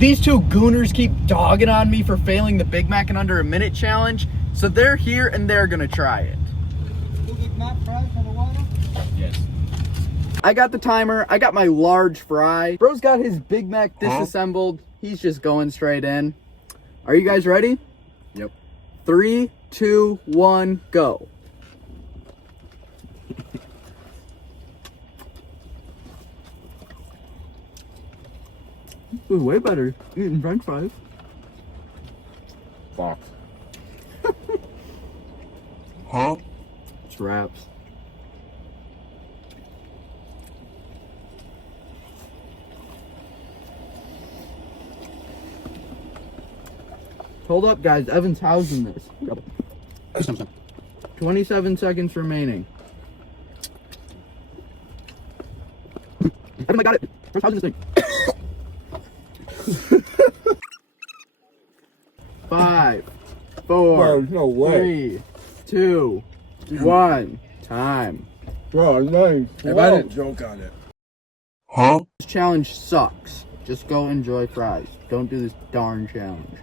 These two gooners keep dogging on me for failing the Big Mac in under a minute challenge, so they're here and they're gonna try it. Two Big Mac fries for the water? Yes. I got the timer. I got my large fry. Bro's got his Big Mac disassembled. He's just going straight in. Are you guys ready? Yep. 3, 2, 1, go. This is way better eating French fries. Fox. Huh? It's wraps. Hold up, guys. Evan's housing this. 27 seconds remaining. Evan, I got it. Where's housing this thing? 5, 4, There's no way. 3, 2, 1. Time. Bro, nice. If I didn't joke on it. Huh? This challenge sucks. Just go enjoy fries. Don't do this darn challenge.